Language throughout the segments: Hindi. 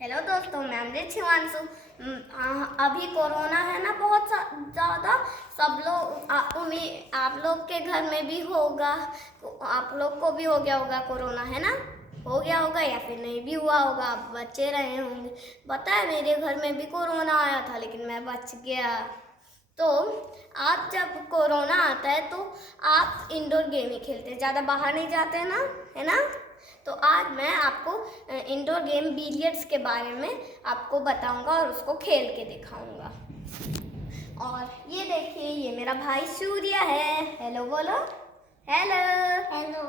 हेलो दोस्तों, मैं अमृत शिवांशु। अभी कोरोना है ना बहुत ज़्यादा। सब लोग आप लोग के घर में भी होगा, आप लोग को भी हो गया होगा कोरोना, है ना? हो गया होगा या फिर नहीं भी हुआ होगा, आप बचे रहे होंगे। पता है मेरे घर में भी कोरोना आया था लेकिन मैं बच गया। तो आप जब कोरोना आता है तो आप इंडोर गेम ही खेलते हैं, ज़्यादा बाहर नहीं जाते ना, है ना? तो आज मैं आपको इंडोर गेम बिलियर्ड्स के बारे में आपको बताऊंगा और उसको खेल के दिखाऊंगा। और ये देखिए, ये मेरा भाई सूर्य है। हेलो बोलो। Hello hello.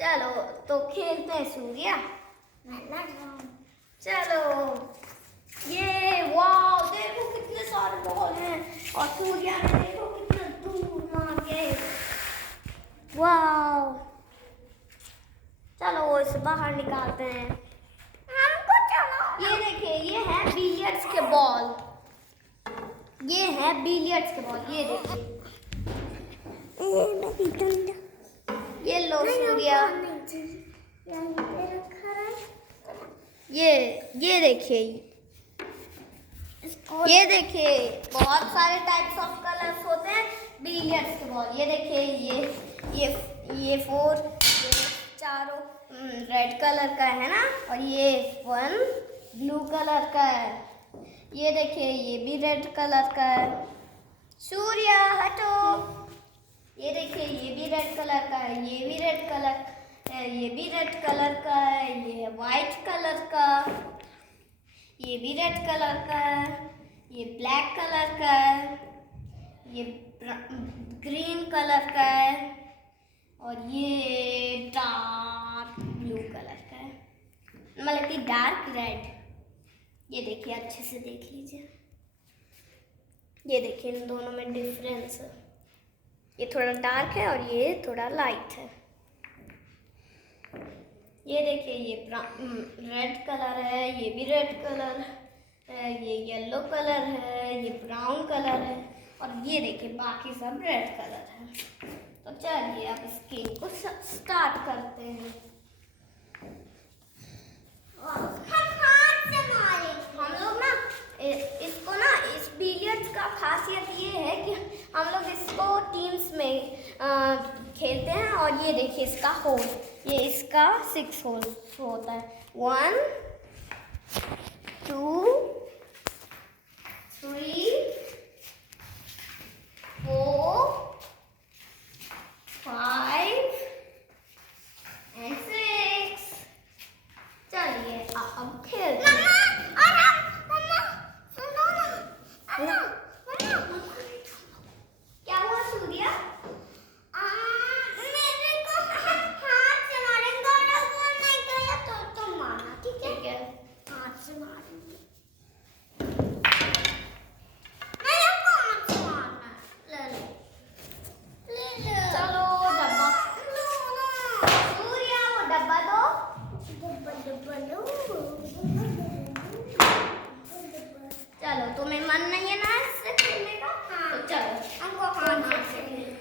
चलो तो खेलते हैं सूर्य। चलो। ये वाह, देखो कितने सारे बॉल हैं और सूर्य ने देखो कितना दूर मारे। वाह, चलो इसे बाहर निकालते हैं। हमको चलो। ये देखिए, ये है बिलियर्ड्स के बॉल। ये है बिलियर्ड्स के बॉल, ये देखिए। ये लो सूर्या। ये देखिए, ये देखिए बहुत सारे टाइप्स ऑफ कलर्स होते हैं बिलियर्ड्स के बॉल। ये देखिए, ये फोर, ये चारों रेड कलर का है ना, और ये वन ब्लू कलर का है। ये देखिए, ये भी रेड कलर का है। सूर्य हटो। ये देखिए, ये भी रेड कलर का है, ये भी रेड कलर है, ये भी रेड कलर का है, ये है वाइट कलर का, ये भी रेड कलर का है, ये ब्लैक कलर का है, ये ग्रीन कलर का है, और ये डार्क ब्लू कलर का है, मतलब कि डार्क रेड। ये देखिए, अच्छे से देख लीजिए। ये देखिए, इन दोनों में डिफरेंस है। ये थोड़ा डार्क है और ये थोड़ा लाइट है। ये देखिए, ये रेड कलर है, ये भी रेड कलर है, ये येलो कलर है, ये ब्राउन कलर है, और ये देखिए बाकी सब रेड कलर है। तो चलिए अब इस गेम को स्टार्ट करते हैं। हम लोग ना इसको ना, इस बिलियर्ड्स का खासियत ये है कि हम लोग इसको टीम्स में खेलते हैं। और ये देखिए इसका होल, ये इसका 6 होल होता है। 1 2 3 4 5 and 6। चलिए अब खेलते हैं। क्या हुआ सूर्या? मेरे को हाथ से मारेंगे और अगर वो नहीं गया तो मारना, ठीक है? हाथ से मारेंगे। नहीं, हमको हाथ से मारना है। ले लो। चलो डब्बा। सूर्या, वो डब्बा दो। डब्बा लो। चलो, तुम्हें मन नहीं है ना इससे खेलने का? हाँ। तो चलो हमको हाथ से खेलना।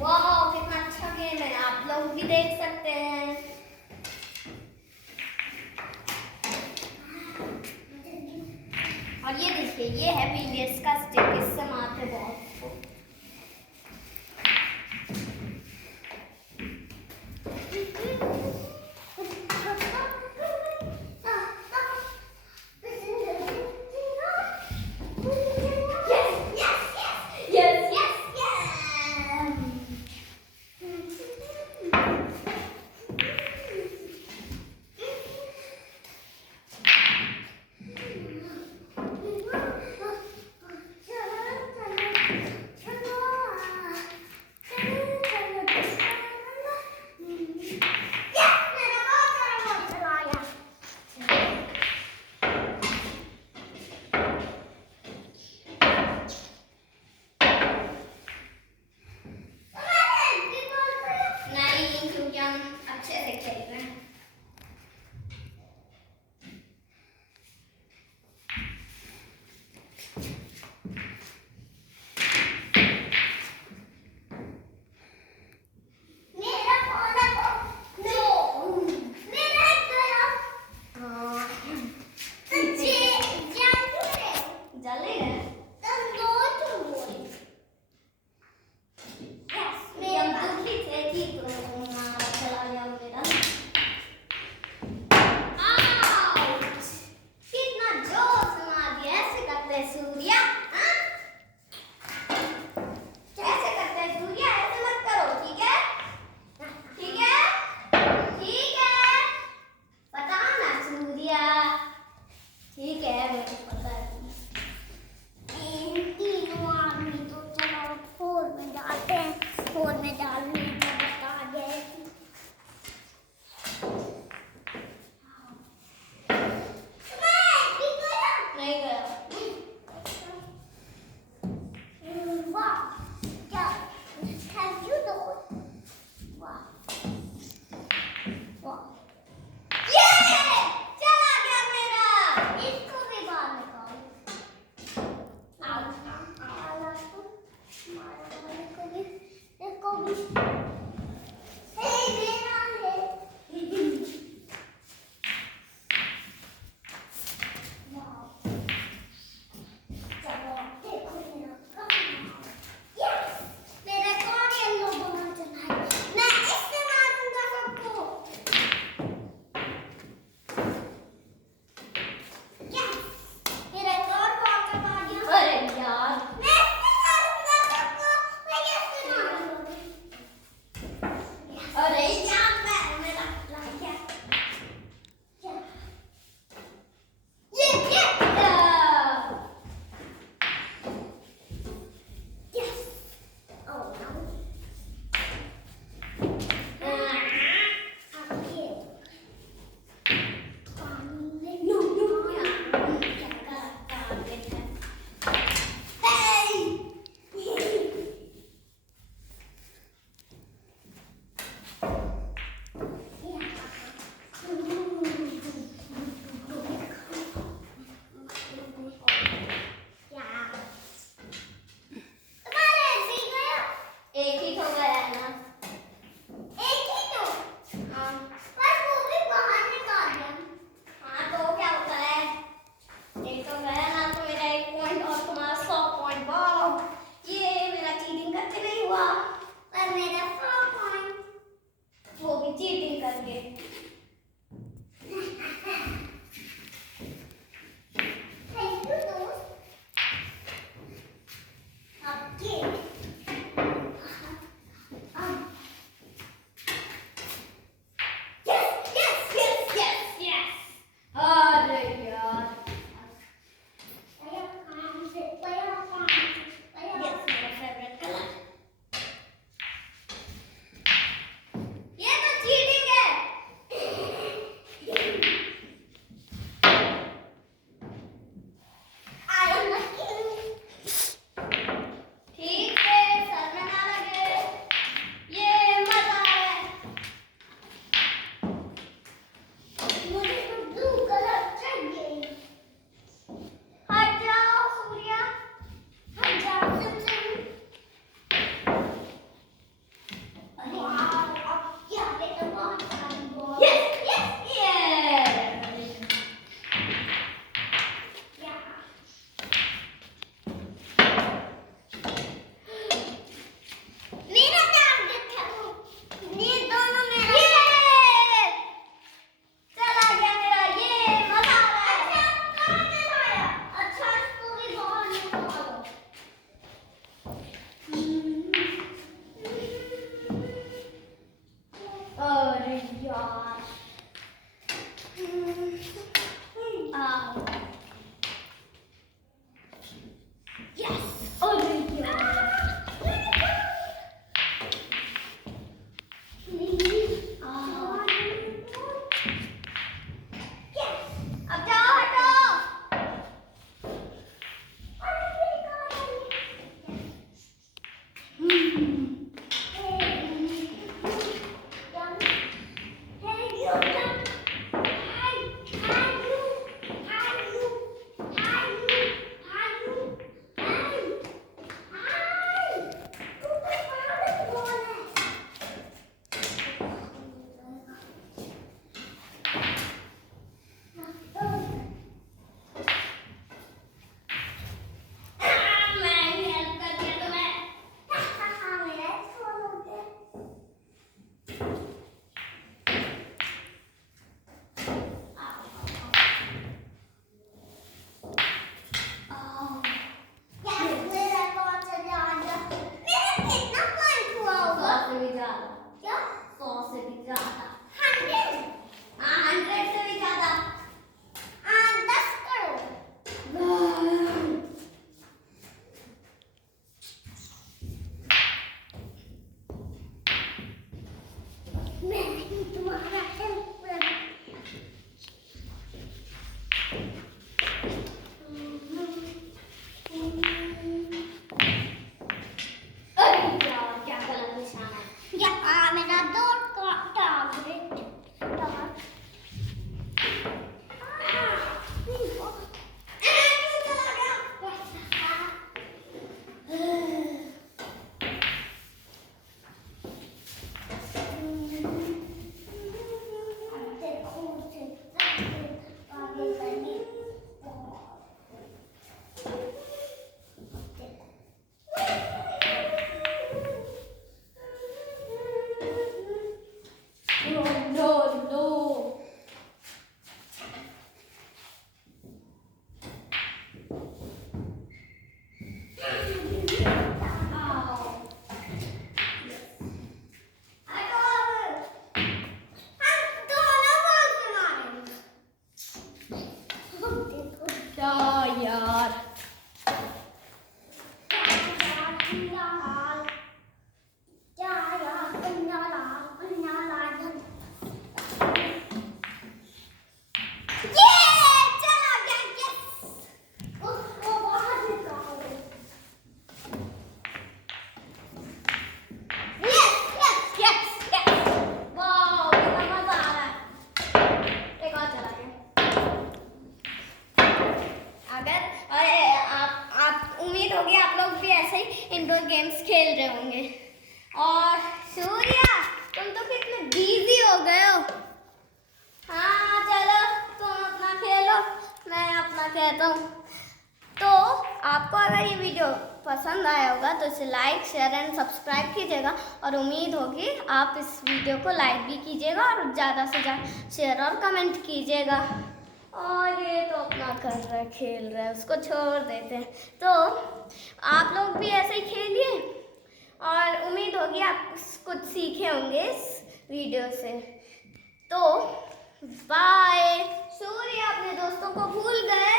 वाह, कितना अच्छा गेम है, आप लोग भी देख सकते हैं। और ये देखिए, ये है बिलियर्ड्स का स्टिक, इससे मारते बहुत। ठीक है, मेरे को पता है। तीनों आदमी तो चलो फोन में डालते हैं, फोन में डालने का बता दे। नहीं गया। वाह, क्या थैंक यू दो। वाह वाह, ये चला गया मेरा। इसको भी डाल। क्या यार, इंडोर गेम्स खेल रहे होंगे। और सूर्या, तुम तो कितने बिजी हो गए हो। हाँ चलो, तुम अपना खेलो, मैं अपना कहता हूँ। तो आपको अगर ये वीडियो पसंद आया होगा तो इसे लाइक, शेयर एंड सब्सक्राइब कीजिएगा। और उम्मीद होगी आप इस वीडियो को लाइक भी कीजिएगा और ज़्यादा से ज़्यादा शेयर और कमेंट कीजिएगा। और ये तो अपना कर रहा है, खेल रहा है, उसको छोड़ देते हैं। तो आप लोग भी ऐसे ही खेलिए और उम्मीद होगी आप कुछ सीखे होंगे इस वीडियो से। तो बाय। सूर्य अपने दोस्तों को भूल गए।